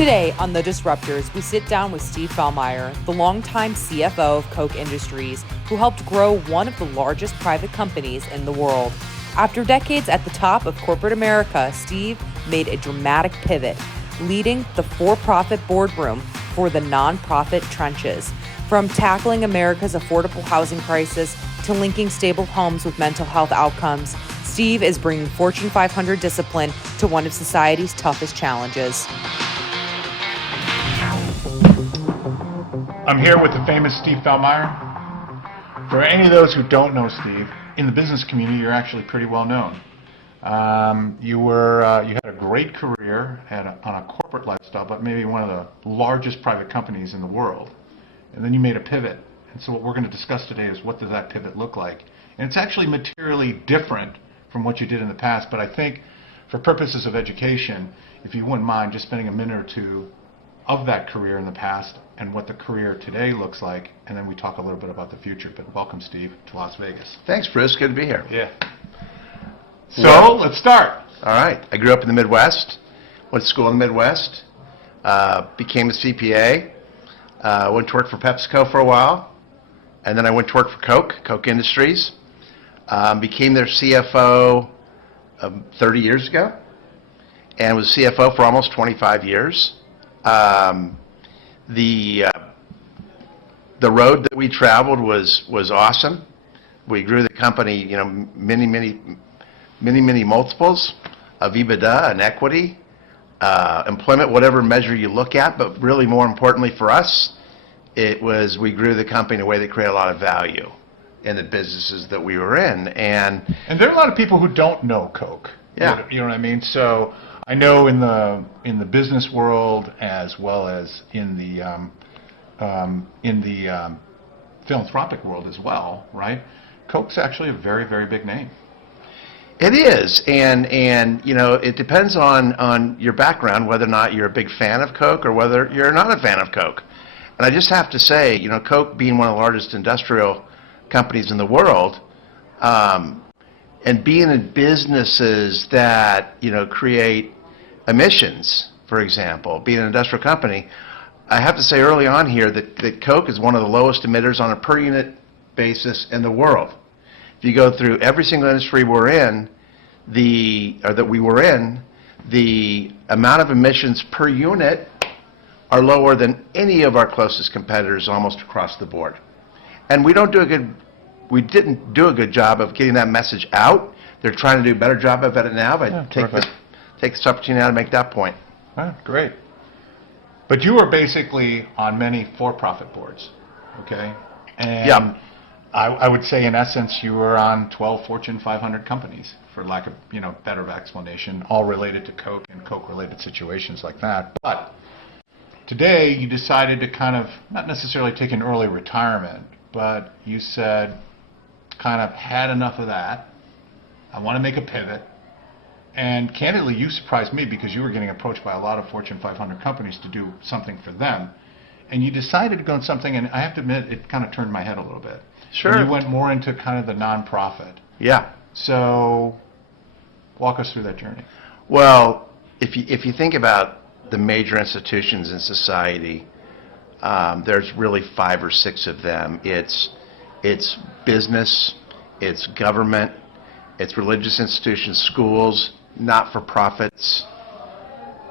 Today on The Disruptors, we sit down with Steve Feilmeier, the longtime CFO of Koch Industries, who helped grow one of the largest private companies in the world. After decades at the top of corporate America, Steve made a dramatic pivot, leading the for-profit boardroom for the nonprofit trenches. From tackling America's affordable housing crisis to linking stable homes with mental health outcomes, Steve is bringing Fortune 500 discipline to one of society's toughest challenges. I'm here with the famous Steve Feilmeier. For any of those who don't know Steve, in the business community, you're actually pretty well known. You had a great career on a corporate lifestyle, but maybe one of the largest private companies in the world. And then you made a pivot. And so what we're going to discuss today is what does that pivot look like? And it's actually materially different from what you did in the past, but I think for purposes of education, if you wouldn't mind just spending a minute or two of that career in the past and what the career today looks like, and then we talk a little bit about the future. But welcome, Steve, to Las Vegas. Thanks, Bruce. Good to be here. Yeah. So let's start. All right. I grew up in the Midwest, went to school in the Midwest, became a CPA, went to work for PepsiCo for a while, and then I went to work for Koch Industries, became their CFO 30 years ago, and was CFO for almost 25 years. The road that we traveled was awesome. We grew the company, many multiples of EBITDA and equity, employment, whatever measure you look at. But really, more importantly for us, we grew the company in a way that created a lot of value in the businesses that we were in. And there are a lot of people who don't know Koch. Yeah. You know what I mean? So I know in the business world as well as in the philanthropic world as well, right? Koch's actually a very, very big name. It is, and it depends on your background, whether or not you're a big fan of Koch or whether you're not a fan of Koch. And I just have to say, Koch being one of the largest industrial companies in the world, and being in businesses that create emissions, for example, being an industrial company, I have to say early on here that Koch is one of the lowest emitters on a per unit basis in the world. If you go through every single industry we were in, the amount of emissions per unit are lower than any of our closest competitors almost across the board. And we didn't do a good job of getting that message out. They're trying to do a better job of it now, but take this opportunity now to make that point. Great. But you were basically on many for-profit boards, okay? And yeah. I would say, in essence, you were on 12 Fortune 500 companies, for lack of better explanation, all related to Koch and Koch-related situations like that. But today, you decided to kind of, not necessarily take an early retirement, but you said, kind of had enough of that. I want to make a pivot. And candidly, you surprised me because you were getting approached by a lot of Fortune 500 companies to do something for them. And you decided to go in something, and I have to admit, it kind of turned my head a little bit. Sure. And you went more into kind of the nonprofit. Yeah. So walk us through that journey. Well, if you think about the major institutions in society, there's really 5 or 6 of them. It's business, it's government, it's religious institutions, schools, not-for-profits,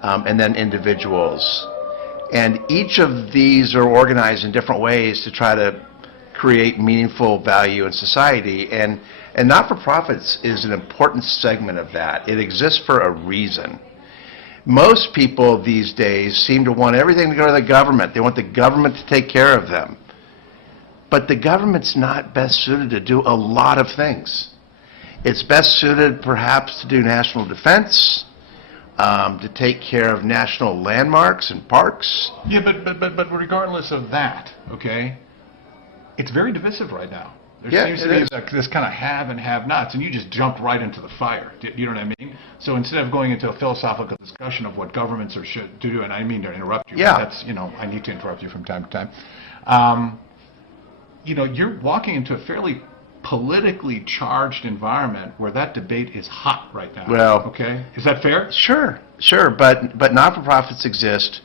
and then individuals. And each of these are organized in different ways to try to create meaningful value in society. And not-for-profits is an important segment of that. It exists for a reason. Most people these days seem to want everything to go to the government. They want the government to take care of them. But the government's not best suited to do a lot of things. It's best suited perhaps to do national defense, to take care of national landmarks and parks. Yeah, but regardless of that, okay, it's very divisive right now. There seems to be this kind of have and have-nots, and you just jumped right into the fire. You know what I mean? So instead of going into a philosophical discussion of what governments should do, and I mean to interrupt you, but that's, I need to interrupt you from time to time. You're walking into a fairly politically charged environment where that debate is hot right now. Well, okay, is that fair? Sure. But not-for-profits exist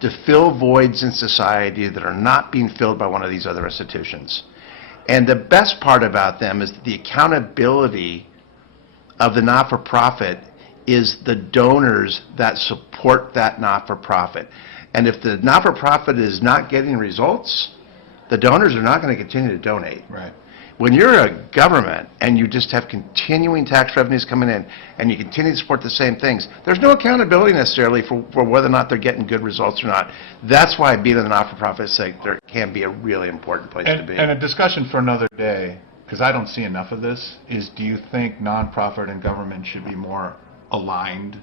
to fill voids in society that are not being filled by one of these other institutions. And the best part about them is that the accountability of the not-for-profit is the donors that support that not-for-profit. And if the not-for-profit is not getting results, the donors are not going to continue to donate. Right. When you're a government and you just have continuing tax revenues coming in and you continue to support the same things, there's no accountability necessarily for whether or not they're getting good results or not. That's why being in the not-for-profit sector can be a really important place to be. And a discussion for another day, because I don't see enough of this, is do you think nonprofit and government should be more aligned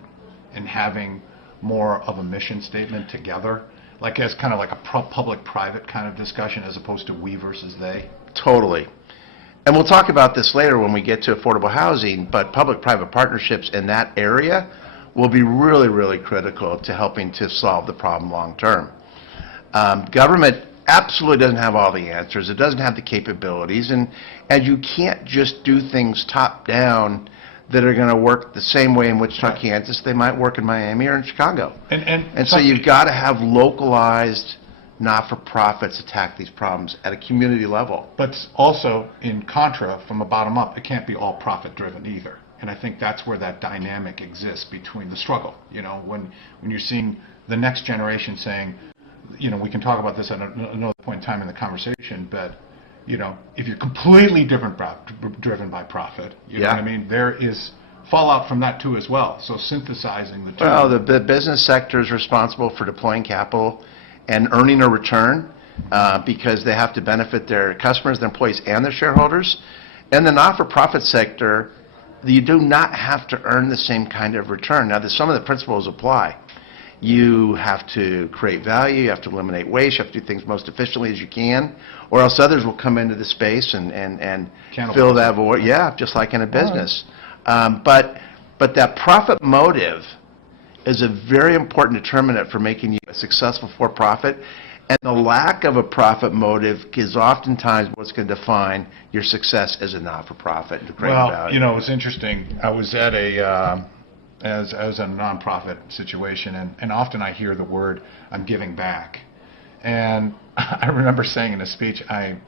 in having more of a mission statement together? Like as kind of like a public-private kind of discussion as opposed to we versus they? Totally. And we'll talk about this later when we get to affordable housing, but public-private partnerships in that area will be really, really critical to helping to solve the problem long-term. Government absolutely doesn't have all the answers. It doesn't have the capabilities, and you can't just do things top-down that are going to work the same way in Wichita, Kansas they might work in Miami or in Chicago. And so you've got to have localized not-for-profits attack these problems at a community level. But also, in contra, from a bottom up, it can't be all profit-driven either. And I think that's where that dynamic exists between the struggle. You know, when you're seeing the next generation saying, you know, we can talk about this at another point in time in the conversation, but, you know, if you're completely driven by profit, you know what I mean, there is fallout from that too as well. So synthesizing the two. Well, the business sector is responsible for deploying capital and earning a return because they have to benefit their customers, their employees, and their shareholders. And the not-for-profit sector, you do not have to earn the same kind of return. Now, some of the principles apply. You have to create value, you have to eliminate waste, you have to do things most efficiently as you can, or else others will come into the space and fill that void. Yeah, just like in a business. But that profit motive is a very important determinant for making you a successful for-profit, and the lack of a profit motive is oftentimes what's going to define your success as a not-for-profit. Well, you know, it's interesting. I was at as a nonprofit situation, and often I hear the word, I'm giving back. And I remember saying in a speech, I'm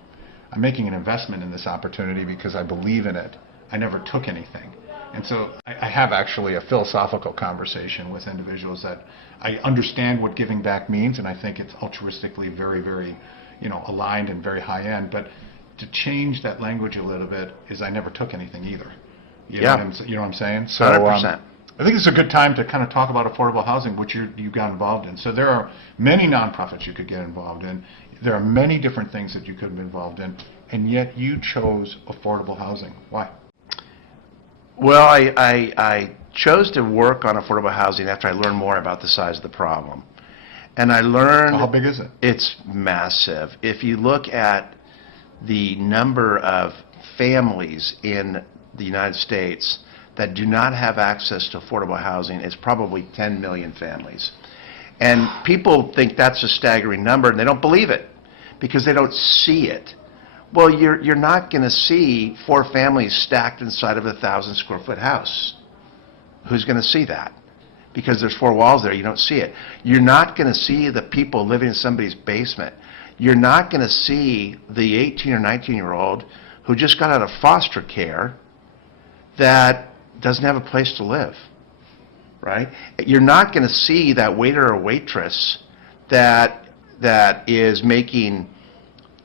making an investment in this opportunity because I believe in it. I never took anything. And so I have actually a philosophical conversation with individuals that I understand what giving back means, and I think it's altruistically very, very, you know, aligned and very high end. But to change that language a little bit is I never took anything either. You know what I'm saying? So 100%. I think it's a good time to kind of talk about affordable housing, which you got involved in. So there are many nonprofits you could get involved in. There are many different things that you could be involved in, and yet you chose affordable housing. Why? Well, I chose to work on affordable housing after I learned more about the size of the problem. And I learned... How big is it? It's massive. If you look at the number of families in the United States that do not have access to affordable housing, it's probably 10 million families. And people think that's a staggering number, and they don't believe it because they don't see it. Well, you're not going to see 4 families stacked inside of a 1,000-square-foot house. Who's going to see that? Because there's 4 walls there, you don't see it. You're not going to see the people living in somebody's basement. You're not going to see the 18 or 19-year-old who just got out of foster care that doesn't have a place to live, right? You're not going to see that waiter or waitress that is making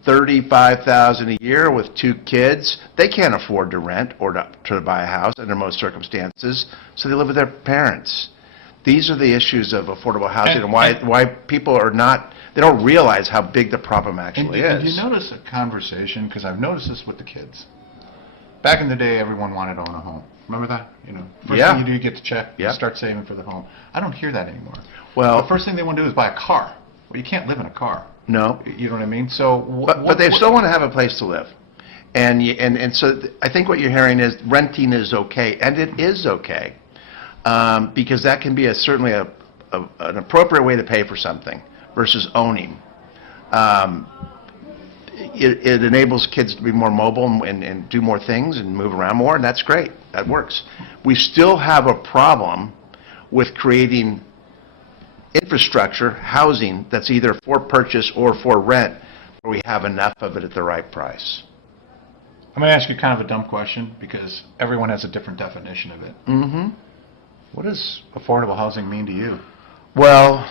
$35,000 a year with 2 kids. They can't afford to rent or to buy a house under most circumstances, so they live with their parents. These are the issues of affordable housing and why people are not, they don't realize how big the problem actually is. Did you notice a conversation, because I've noticed this with the kids. Back in the day, everyone wanted to own a home. Remember that? You know, first thing you do, you get the check, you start saving for the home. I don't hear that anymore. Well, the first thing they want to do is buy a car. Well, you can't live in a car. No. You know what I mean? So, but they still want to have a place to live, and so I think what you're hearing is renting is okay, and it is okay, because that can be certainly an appropriate way to pay for something versus owning. It enables kids to be more mobile and do more things and move around more, and that's great. That works. We still have a problem with creating infrastructure, housing that's either for purchase or for rent, where we have enough of it at the right price. I'm going to ask you kind of a dumb question because everyone has a different definition of it. Mm-hmm. What does affordable housing mean to you? Well,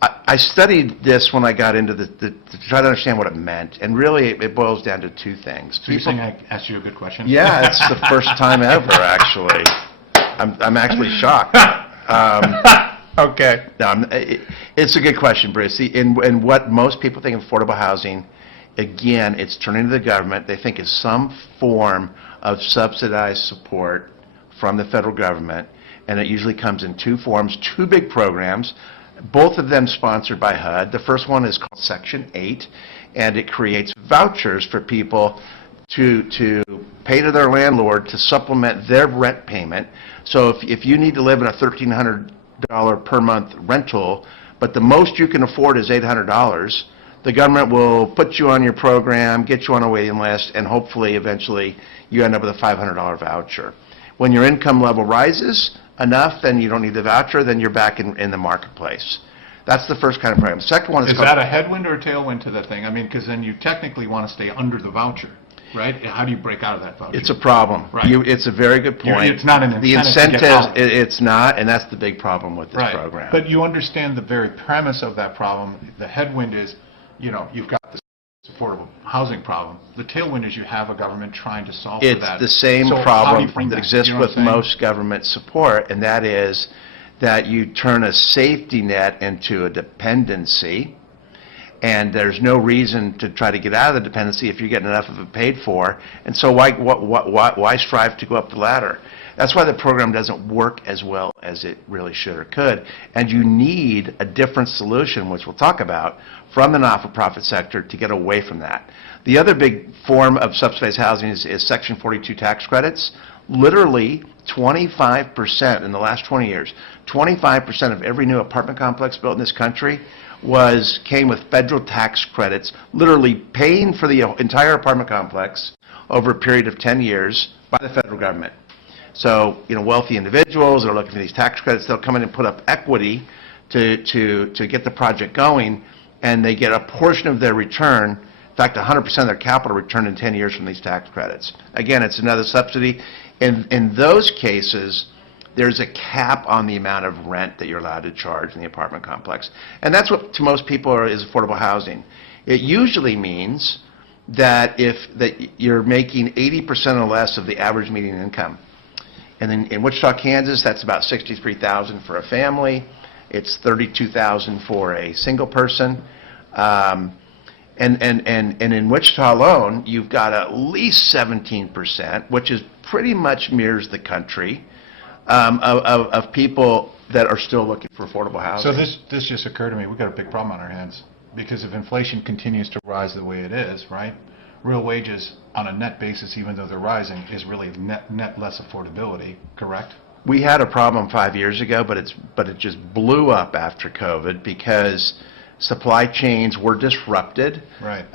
I studied this when I got into to try to understand what it meant, and really it boils down to two things. So you're saying I asked you a good question? Yeah, it's the first time ever, actually. I'm actually shocked. Okay. No, it's a good question, Bruce. And what most people think of affordable housing, again, it's turning to the government. They think it's some form of subsidized support from the federal government, and it usually comes in two forms, two big programs, both of them sponsored by HUD. The first one is called Section 8, and it creates vouchers for people to pay to their landlord to supplement their rent payment. So if you need to live in a $1,300 per month rental, but the most you can afford is $800, the government will put you on your program, get you on a waiting list, and hopefully eventually you end up with a $500 voucher. When your income level rises enough, then you don't need the voucher, then you're back in the marketplace. That's the first kind of program. The second one is that a headwind or a tailwind to the thing? I mean, because then you technically want to stay under the voucher, right? How do you break out of that voucher? It's a problem. Right. It's a very good point. It's not an incentive. The incentive, to get out. it's not, and that's the big problem with this program. But you understand the very premise of that problem. The headwind is, you've got this affordable housing problem. The tailwind is you have a government trying to solve for that. It's the same problem that exists with most government support, and that is that you turn a safety net into a dependency, and there's no reason to try to get out of the dependency if you're getting enough of it paid for. And so why strive to go up the ladder? That's why the program doesn't work as well as it really should or could. And you need a different solution, which we'll talk about, from the not-for-profit sector to get away from that. The other big form of subsidized housing is Section 42 tax credits. Literally 25% in the last 20 years, 25% of every new apartment complex built in this country came with federal tax credits, literally paying for the entire apartment complex over a period of 10 years by the federal government. So, wealthy individuals that are looking for these tax credits, they'll come in and put up equity to get the project going, and they get a portion of their return, in fact, 100% of their capital returned in 10 years from these tax credits. Again, it's another subsidy. In those cases, there's a cap on the amount of rent that you're allowed to charge in the apartment complex. And that's what to most people is affordable housing. It usually means that you're making 80% or less of the average median income. And then in Wichita, Kansas, that's about $63,000 for a family. It's $32,000 for a single person. And in Wichita alone, you've got at least 17%, which is pretty much mirrors the country, of people that are still looking for affordable housing. So this just occurred to me. We've got a big problem on our hands because if inflation continues to rise the way it is, right? Real wages on a net basis, even though they're rising, is really net less affordability, correct? We had a problem 5 years ago, but it just blew up after COVID because supply chains were disrupted. Right.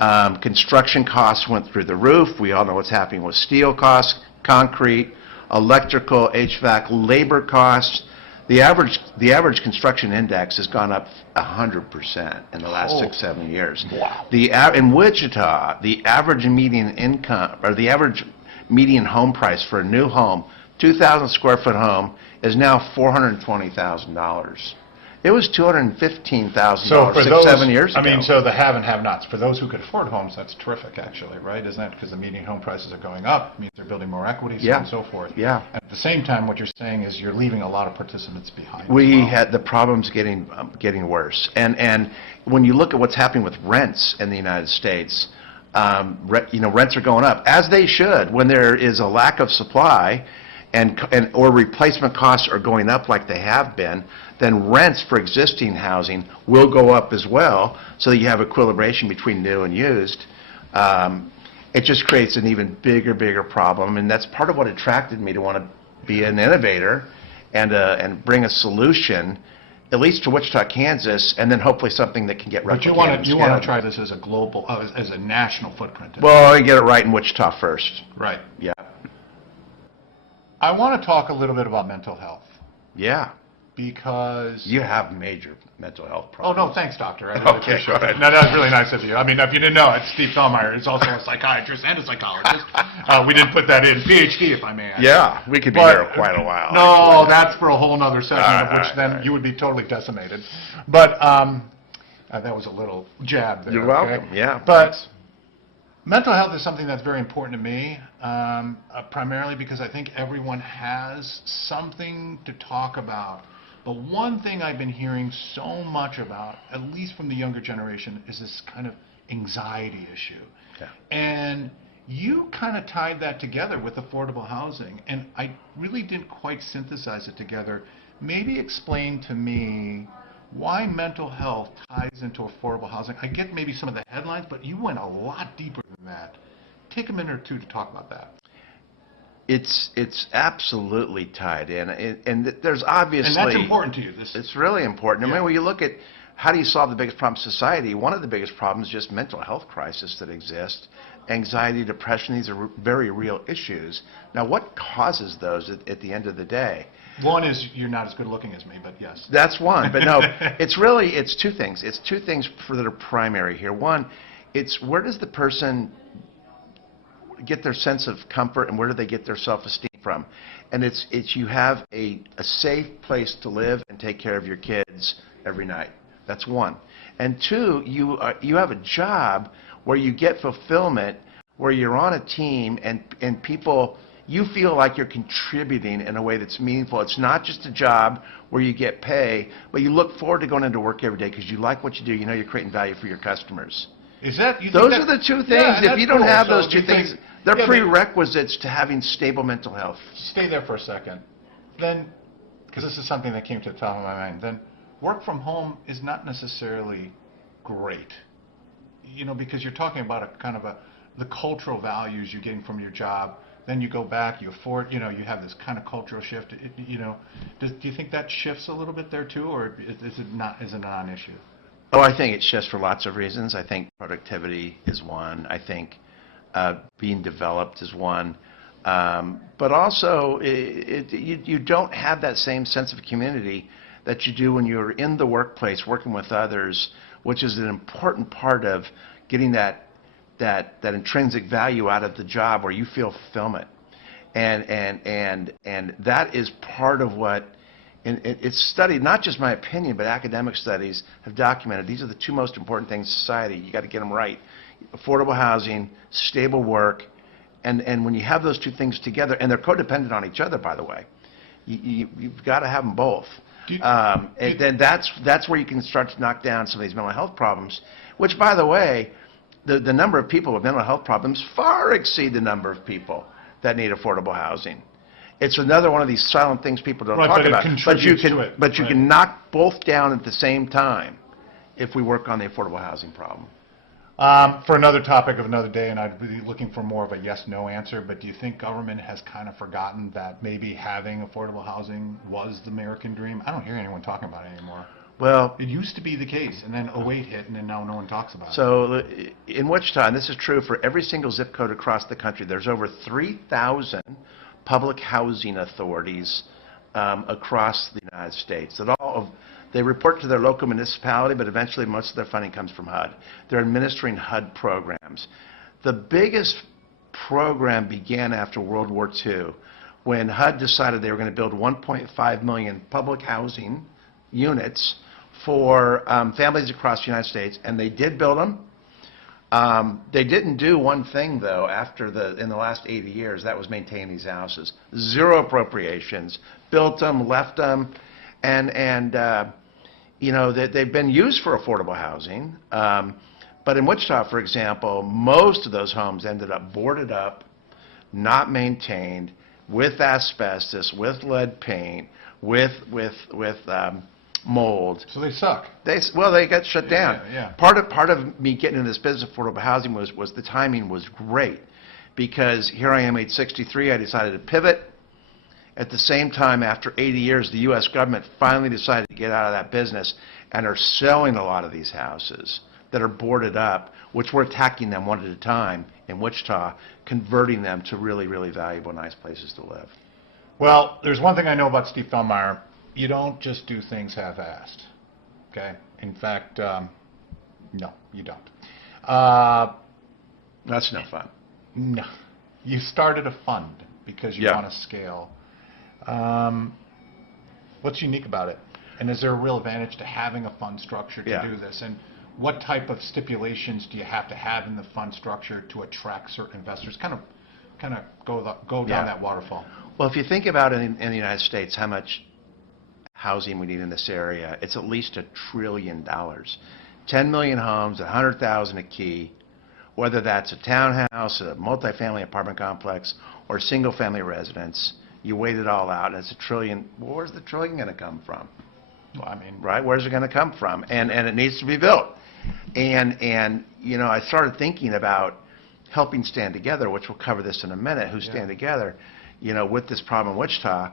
Construction costs went through the roof. We all know what's happening with steel costs, concrete, electrical, HVAC, labor costs. The average construction index has gone up 100% in the last 6-7 years. Wow. In Wichita, the average median income, or the average median home price for a new home, 2,000 square foot home, is now $420,000. It was $215,000 6-7 years ago. I mean, so the have and have-nots. For those who could afford homes, that's terrific, actually, right? Isn't that because the median home prices are going up, means they're building more equity, so on and so forth. Yeah. And at the same time, what you're saying is you're leaving a lot of participants behind. We had the problems getting worse. And when you look at what's happening with rents in the United States, rents are going up, as they should, when there is a lack of supply or replacement costs are going up like they have been, then rents for existing housing will go up as well, so that you have equilibration between new and used. It just creates an even bigger problem, and that's part of what attracted me to want to be an innovator and bring a solution, at least to Wichita, Kansas, and then hopefully something that can get replicated. But you want to try this as a global, as a national footprint. Well, I get it right in Wichita first. Right. Yeah. I want to talk a little bit about mental health. Yeah. because... You have major mental health Oh, problems. no, thanks, doctor. I really Okay, appreciate go ahead. that. No, that was really nice of you. I mean, if you didn't know, it's Steve Feilmeier. He's also a psychiatrist and a psychologist. We didn't put that in. PhD, if I may add. Yeah, we could be But- here quite a while. No, actually. that's for a whole nother segment, of which then you would be totally decimated. But that was a little jab there. You're okay? welcome. Yeah, But thanks. mental health is something that's very important to me, primarily because I think everyone has something to talk about. But one thing I've been hearing so much about, at least from the younger generation, is this kind of anxiety issue. Yeah. And you kind of tied that together with affordable housing, and I really didn't quite synthesize it together. Maybe explain to me why mental health ties into affordable housing. I get maybe some of the headlines, but you went a lot deeper than that. Take a minute or two to talk about that. It's absolutely tied in, and there's obviously... And that's important to you. It's really important. I Yeah. mean, when you look at how do you solve the biggest problem in society, one of the biggest problems is just mental health crisis that exist. Anxiety, depression, these are very real issues. Now, what causes those at the end of the day? One is you're not as good looking as me, but yes. That's one, but no, it's two things. It's two things that are primary here. One, it's where does the person get their sense of comfort and where do they get their self-esteem from? And it's you have a safe place to live and take care of your kids every night. That's one. And two, you have a job where you get fulfillment, where you're on a team and people, you feel like you're contributing in a way that's meaningful. It's not just a job where you get pay, but you look forward to going into work every day because you like what you do. You know you're creating value for your customers. Is that... You think Those that- are the two things. Yeah, If you that's don't cool. have So those do two you think- things, they're yeah, but- prerequisites to having stable mental health. Stay there for a second. Then, because this is something that came to the top of my mind, then work from home is not necessarily great. You know, because you're talking about a kind of the cultural values you're getting from your job. Then you go back, you have this kind of cultural shift. Do you think that shifts a little bit there too, or is it a non-issue? Oh, I think it shifts for lots of reasons. I think productivity is one. I think being developed is one. But also, you don't have that same sense of community that you do when you're in the workplace working with others, which is an important part of getting that intrinsic value out of the job where you feel fulfillment. And that is part of what, and it's studied, not just my opinion, but academic studies have documented these are the two most important things in society. You got to get them right. Affordable housing, stable work, and when you have those two things together, and they're codependent on each other, by the way, you've got to have them both. And then that's where you can start to knock down some of these mental health problems, which, by the way, the number of people with mental health problems far exceed the number of people that need affordable housing. It's another one of these silent things people don't talk about. But you can knock both down at the same time if we work on the affordable housing problem. For another topic of another day, and I'd be looking for more of a yes/no answer, but do you think government has kind of forgotten that maybe having affordable housing was the American dream? I don't hear anyone talking about it anymore. Well, It used to be the case, and then '08 hit, and then now no one talks about it. so in Wichita, and this is true for every single zip code across the country, there's over 3,000 public housing authorities across the United States. They report to their local municipality, but eventually most of their funding comes from HUD. They're administering HUD programs. The biggest program began after World War II when HUD decided they were going to build 1.5 million public housing units for families across the United States, and they did build them. They didn't do one thing, though, in the last 80 years, that was maintain these houses. Zero appropriations. Built them, left them, and they've been used for affordable housing. But in Wichita, for example, most of those homes ended up boarded up, not maintained, with asbestos, with lead paint, with mold. So they suck. They got shut down. Yeah. Part of me getting into this business of affordable housing was the timing was great, because here I am, age 63. I decided to pivot. At the same time, after 80 years, the U.S. government finally decided to get out of that business and are selling a lot of these houses that are boarded up, which we're attacking them one at a time in Wichita, converting them to really, really valuable, nice places to live. Well, there's one thing I know about Steve Feilmeier. you don't just do things half-assed. Okay? In fact, no, you don't. That's no fun. No. You started a fund because you Yeah. want to scale. What's unique about it? And is there a real advantage to having a fund structure to Yeah. do this? And what type of stipulations do you have to have in the fund structure to attract certain investors? Kind of go down Yeah. that waterfall. Well, if you think about in the United States, how much housing we need in this area, it's at least $1 trillion. 10 million homes, 100,000 a key, whether that's a townhouse, a multifamily apartment complex, or a single-family residence. You weigh it all out, and it's $1 trillion. Well, where's the trillion going to come from? Well, I mean, Right? Where's it going to come from? And it needs to be built. And I started thinking about helping Stand Together, which we'll cover this in a minute, who Stand Together, with this problem in Wichita.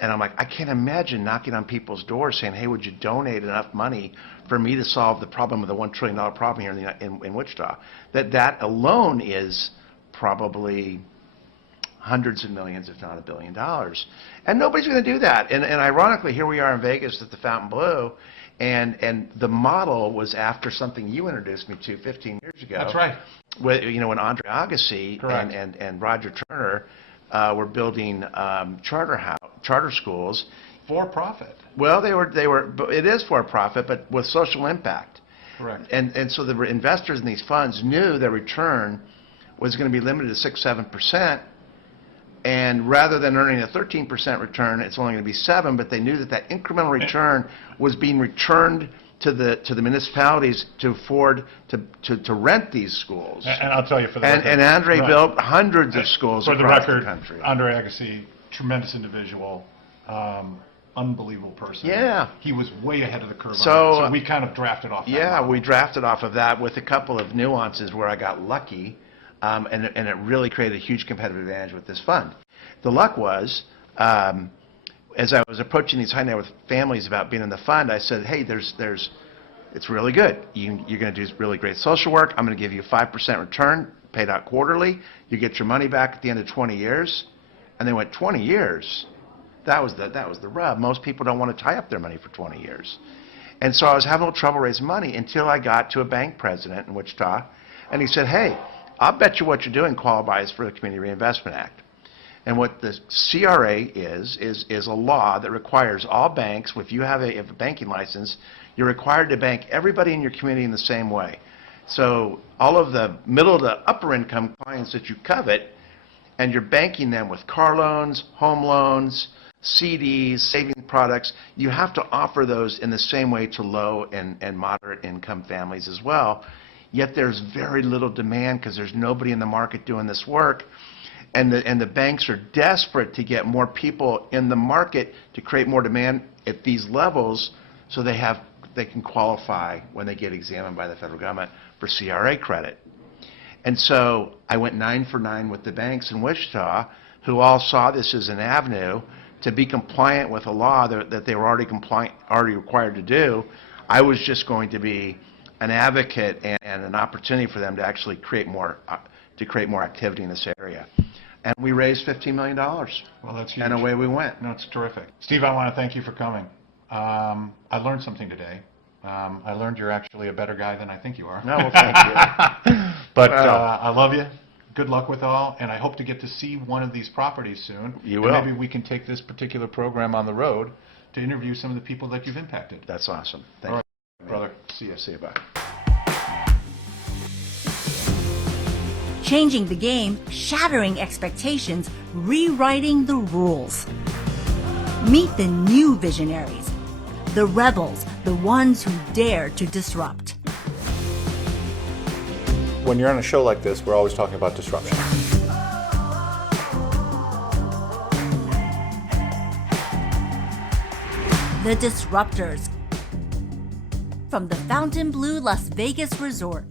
And I'm like, I can't imagine knocking on people's doors saying, hey, would you donate enough money for me to solve the problem of the $1 trillion problem here in Wichita? That alone is probably hundreds of millions, if not $1 billion. And nobody's going to do that. And ironically, here we are in Vegas at the Fontainebleau, and the model was after something you introduced me to 15 years ago. that's right. When Andre Agassi Correct. and Roger Turner were building charter schools. For profit. Well, it is for profit, but with social impact. Correct. And so the investors in these funds knew their return was going to be limited to 6-7%. And rather than earning a 13% return, it's only going to be 7%. But they knew that incremental return was being returned to the municipalities to afford to rent these schools. And I'll tell you for the record. And Andre Right. built hundreds of schools For the across record, the country. Andre Agassi, tremendous individual, unbelievable person. Yeah. He was way ahead of the curve. So- So we kind of drafted off that. Yeah, model. we drafted off of that with a couple of nuances where I got lucky, and it really created a huge competitive advantage with this fund. The luck was, as I was approaching these high net worth families about being in the fund, I said, hey, it's really good. You're going to do really great social work. I'm going to give you a 5% return, paid out quarterly. You get your money back at the end of 20 years. And they went, 20 years? That was the rub. Most people don't want to tie up their money for 20 years. And so I was having a little trouble raising money until I got to a bank president in Wichita, and he said, hey, I'll bet you what you're doing qualifies for the Community Reinvestment Act. And what the CRA is a law that requires all banks, if you have a banking license, you're required to bank everybody in your community in the same way. So all of the middle to upper income clients that you covet, and you're banking them with car loans, home loans, CDs, saving products, you have to offer those in the same way to low and moderate income families as well. Yet there's very little demand because there's nobody in the market doing this work. And the banks are desperate to get more people in the market to create more demand at these levels so they can qualify when they get examined by the federal government for CRA credit. And so I went 9 for 9 with the banks in Wichita, who all saw this as an avenue to be compliant with a law that they were already required to do. I was just going to be an advocate and an opportunity for them to actually create more activity in this area. And we raised $15 million. Well, that's huge. And away we went. No, it's terrific. Steve, I want to thank you for coming. I learned something today. I learned you're actually a better guy than I think you are. No, well, thank you. But I love you. Good luck with all, and I hope to get to see one of these properties soon. You and will. Maybe we can take this particular program on the road to interview some of the people that you've impacted. That's awesome. All Thank right, brother. See you. you. See you. Bye. Changing the game, shattering expectations, rewriting the rules. Meet the new visionaries, the rebels, the ones who dare to disrupt. When you're on a show like this, we're always talking about disruption. The Disruptors. From the Fontainebleau Las Vegas Resort.